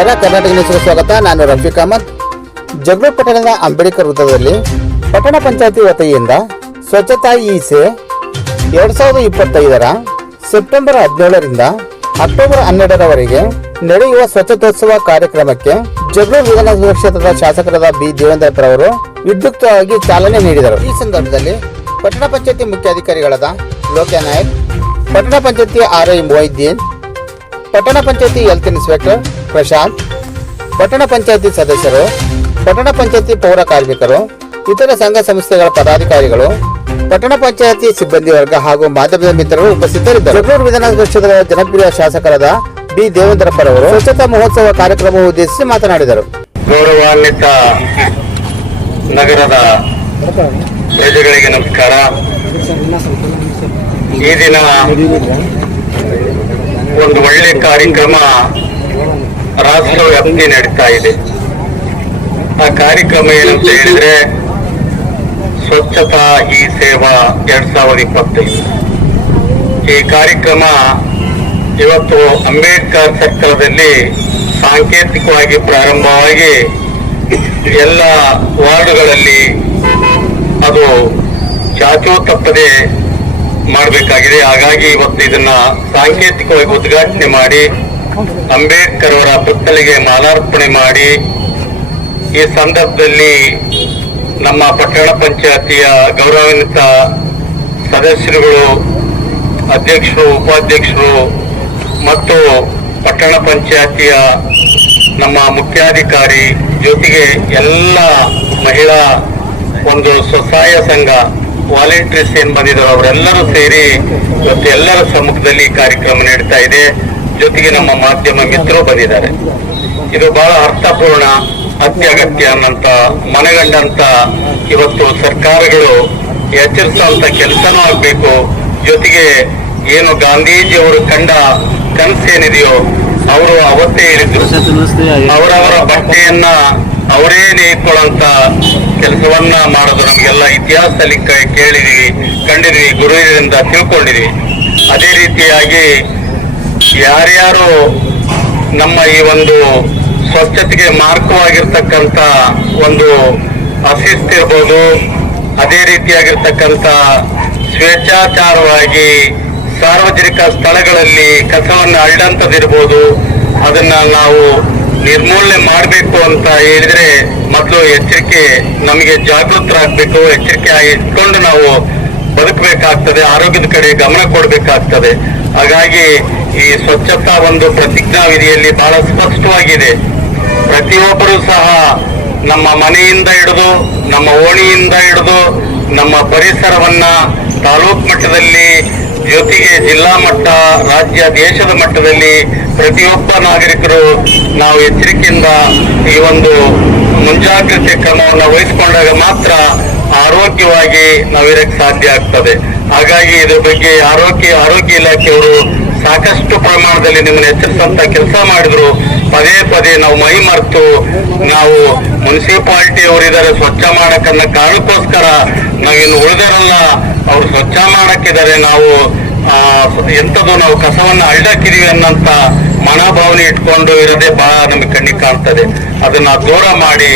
ನಮಸ್ಕಾರ, ಕರ್ನಾಟಕ ನ್ಯೂಸ್ಗೆ ಸ್ವಾಗತ. ನಾನು ರಫೀಕ್ ಅಹಮದ್. ಜಗಳೂರು ಪಟ್ಟಣದ ಅಂಬೇಡ್ಕರ್ ವೃತ್ತದಲ್ಲಿ ಪಟ್ಟಣ ಪಂಚಾಯತಿ ವತಿಯಿಂದ ಸ್ವಚ್ಛತಾ ಈಸೆ ಎರಡ್ ಸಾವಿರದ ಇಪ್ಪತ್ತೈದರ ಸೆಪ್ಟೆಂಬರ್ ಹದಿನೇಳರಿಂದ ಅಕ್ಟೋಬರ್ ಹನ್ನೆರಡರವರೆಗೆ ನಡೆಯುವ ಸ್ವಚ್ಛತೋತ್ಸವ ಕಾರ್ಯಕ್ರಮಕ್ಕೆ ಜಗಳೂರು ವಿಧಾನಸಭಾ ಕ್ಷೇತ್ರದ ಶಾಸಕರಾದ ಬಿ. ದೇವೇಂದ್ರಪ್ಪರವರು ವಿದ್ಯುಕ್ತವಾಗಿ ಚಾಲನೆ ನೀಡಿದರು. ಈ ಸಂದರ್ಭದಲ್ಲಿ ಪಟ್ಟಣ ಪಂಚಾಯತಿ ಮುಖ್ಯಾಧಿಕಾರಿಗಳಾದ ಲೋಕ್ಯ ನಾಯಕ್, ಪಟ್ಟಣ ಪಂಚಾಯತಿ ಆರ್ ಐ ಮೊಯ್ದೀನ್ ಪಟ್ಟಣ ಪಂಚಾಯತಿ ಹೆಲ್ತ್ ಇನ್ಸ್ಪೆಕ್ಟರ್ ಪ್ರಶಾಂತ್, ಪಟ್ಟಣ ಪಂಚಾಯತಿ ಸದಸ್ಯರು, ಪಟ್ಟಣ ಪಂಚಾಯತಿ ಪೌರ ಕಾರ್ಮಿಕರು, ಇತರ ಸಂಘ ಸಂಸ್ಥೆಗಳ ಪದಾಧಿಕಾರಿಗಳು, ಪಟ್ಟಣ ಪಂಚಾಯತಿ ಸಿಬ್ಬಂದಿ ವರ್ಗ ಹಾಗೂ ಮಾಧ್ಯಮದ ಮಿತ್ರರು ಉಪಸ್ಥಿತರಿದ್ದರು. ಬೆಂಗಳೂರು ವಿಧಾನಸಭಾ ಕ್ಷೇತ್ರದ ಜನಪ್ರಿಯ ಶಾಸಕರಾದ ಬಿ. ದೇವೇಂದ್ರಪ್ಪರವರು ಸ್ವಚ್ಛತಾ ಮಹೋತ್ಸವ ಕಾರ್ಯಕ್ರಮ ಉದ್ದೇಶಿಸಿ ಮಾತನಾಡಿದರು. ಗೌರವಾನ್ವಿತ ನಗರದ ಪ್ರಜೆಗಳಿಗೆ ನಮಸ್ಕಾರ. ಈ ದಿನ ಒಂದು ಕಾರ್ಯಕ್ರಮ ರಾಷ್ಟ್ರ ವ್ಯಾಪ್ತಿ ನಡೀತಾ ಇದೆ. ಆ ಕಾರ್ಯಕ್ರಮ ಏನಂತ ಹೇಳಿದ್ರೆ ಸ್ವಚ್ಛತಾ ಈ ಸೇವಾ ಎರಡ್ ಸಾವಿರದ ಇಪ್ಪತ್ತೈದು. ಈ ಕಾರ್ಯಕ್ರಮ ಇವತ್ತು ಅಂಬೇಡ್ಕರ್ ಸರ್ಕಲದಲ್ಲಿ ಸಾಂಕೇತಿಕವಾಗಿ ಪ್ರಾರಂಭವಾಗಿ ಎಲ್ಲ ವಾರ್ಡ್ಗಳಲ್ಲಿ ಅದು ಚಾಚೂ ತಪ್ಪದೆ ಮಾಡಬೇಕಾಗಿದೆ. ಹಾಗಾಗಿ ಇವತ್ತು ಇದನ್ನ ಸಾಂಕೇತಿಕವಾಗಿ ಉದ್ಘಾಟನೆ ಮಾಡಿ, ಅಂಬೇಡ್ಕರ್ ಅವರ ಪುತ್ತಲಿಗೆ ಮಾಲಾರ್ಪಣೆ ಮಾಡಿ, ಈ ಸಂದರ್ಭದಲ್ಲಿ ನಮ್ಮ ಪಟ್ಟಣ ಪಂಚಾಯತಿಯ ಗೌರವಾನ್ವಿತ ಸದಸ್ಯರುಗಳು, ಅಧ್ಯಕ್ಷರು, ಉಪಾಧ್ಯಕ್ಷರು ಮತ್ತು ಪಟ್ಟಣ ಪಂಚಾಯತಿಯ ನಮ್ಮ ಮುಖ್ಯಾಧಿಕಾರಿ ಜೊತೆಗೆ ಎಲ್ಲ ಮಹಿಳಾ ಒಂದು ಸ್ವಸಹಾಯ ಸಂಘ ವಾಲಂಟಿಯರ್ಸ್ ಏನ್ ಬಂದಿದ್ರು ಅವರೆಲ್ಲರೂ ಸೇರಿ ಇವತ್ತು ಎಲ್ಲರ ಸಮ್ಮುಖದಲ್ಲಿ ಕಾರ್ಯಕ್ರಮ ನಡೀತಾ ಇದೆ. ಜೊತೆಗೆ ನಮ್ಮ ಮಾಧ್ಯಮ ಮಿತ್ರರು ಬಂದಿದ್ದಾರೆ. ಇದು ಬಹಳ ಅರ್ಥಪೂರ್ಣ, ಅತ್ಯಗತ್ಯ ಅನ್ನಂತ ಮನಗಂಡಂತ ಇವತ್ತು ಸರ್ಕಾರಗಳು ಎಚ್ಚರಿಸುವಂತ ಕೆಲಸನೂ ಆಗ್ಬೇಕು. ಜೊತೆಗೆ ಏನು ಗಾಂಧೀಜಿ ಅವರು ಕಂಡ ಕನಸೇನಿದೆಯೋ, ಅವರು ಅವತ್ತೇ ಹೇಳಿದ್ರು. ಅವರವರ ಬಟ್ಟೆಯನ್ನ ಅವರೇ ನೇಯ್ಕೊಳ್ಳುವಂತ ಕೆಲಸವನ್ನ ಮಾಡೋದು ನಮಗೆಲ್ಲ ಇತಿಹಾಸದಲ್ಲಿ ಕೇಳಿರಿ ಕಂಡಿರಿ ಗುರುವಿನಿಂದ ತಿಳ್ಕೊಂಡಿರಿ ಅದೇ ರೀತಿಯಾಗಿ ಯಾರ್ಯಾರು ನಮ್ಮ ಈ ಒಂದು ಸ್ವಚ್ಛತೆಗೆ ಮಾರ್ಗವಾಗಿರ್ತಕ್ಕಂಥ ಒಂದು ಅಶಿಸ್ತಿರ್ಬೋದು ಅದೇ ರೀತಿಯಾಗಿರ್ತಕ್ಕಂಥ ಸ್ವೇಚ್ಛಾಚಾರವಾಗಿ ಸಾರ್ವಜನಿಕ ಸ್ಥಳಗಳಲ್ಲಿ ಕಸವನ್ನು ಅಳ್ಳಂತದಿರ್ಬೋದು ಅದನ್ನ ನಾವು ನಿರ್ಮೂಲನೆ ಮಾಡಬೇಕು ಅಂತ ಹೇಳಿದ್ರೆ ಮೊದಲು ಎಚ್ಚರಿಕೆ ನಮಗೆ ಜಾಗೃತರಾಗಬೇಕು ಎಚ್ಚರಿಕೆ ಇಟ್ಕೊಂಡು ನಾವು ಬದುಕಬೇಕಾಗ್ತದೆ, ಆರೋಗ್ಯದ ಕಡೆ ಗಮನ ಕೊಡಬೇಕಾಗ್ತದೆ. ಹಾಗಾಗಿ ಈ ಸ್ವಚ್ಛತಾ ಒಂದು ಪ್ರತಿಜ್ಞಾ ವಿಧಿಯಲ್ಲಿ ಬಹಳ ಸ್ಪಷ್ಟವಾಗಿದೆ. ಪ್ರತಿಯೊಬ್ಬರೂ ಸಹ ನಮ್ಮ ಮನೆಯಿಂದ ಹಿಡಿದು, ನಮ್ಮ ಓಣಿಯಿಂದ ಹಿಡಿದು, ನಮ್ಮ ಪರಿಸರವನ್ನ ತಾಲೂಕು ಮಟ್ಟದಲ್ಲಿ, ಜೊತೆಗೆ ಜಿಲ್ಲಾ ಮಟ್ಟ, ರಾಜ್ಯ, ದೇಶದ ಮಟ್ಟದಲ್ಲಿ ಪ್ರತಿಯೊಬ್ಬ ನಾಗರಿಕರು ನಾವು ಎಚ್ಚರಿಕೆಯಿಂದ ಈ ಒಂದು ಮುಂಜಾಗ್ರತೆ ಕ್ರಮವನ್ನು ವಹಿಸಿಕೊಂಡಾಗ ಮಾತ್ರ ಆರೋಗ್ಯವಾಗಿ ನಾವಿರಕ್ಕೆ ಸಾಧ್ಯ ಆಗ್ತದೆ. ಹಾಗಾಗಿ ಇದ್ರ ಬಗ್ಗೆ ಆರೋಗ್ಯ ಆರೋಗ್ಯ ಇಲಾಖೆಯವರು ಸಾಕಷ್ಟು ಪ್ರಮಾಣದಲ್ಲಿ ನಿಮ್ಮನ್ನು ಎಚ್ಚರಿಸುವಂತ ಕೆಲಸ ಮಾಡಿದ್ರು. ಪದೇ ಪದೇ ನಾವು ಮೈ ಮರೆತು ನಾವು ಮುನ್ಸಿಪಾಲಿಟಿ ಅವರಿದ್ದಾರೆ ಸ್ವಚ್ಛ ಮಾಡಕ್ಕನ್ನ ಕಾರಣಕ್ಕೋಸ್ಕರ ನಾವಿನ್ನು ಉಳಿದರಲ್ಲ ಅವ್ರು ಸ್ವಚ್ಛ ಮಾಡಕ್ಕಿದ್ದಾರೆ ನಾವು ಎಂಥದ್ದು ನಾವು ಕಸವನ್ನು ಅಳ್ಳಾಕಿದೀವಿ ಅನ್ನೋಂಥ ಮನೋಭಾವನೆ ಇಟ್ಕೊಂಡು ಇರೋದೇ ಬಹಳ ನಮಗೆ ಕಣ್ಣಿಗೆ ಕಾಣ್ತದೆ. ಅದನ್ನ ದೂರ ಮಾಡಿ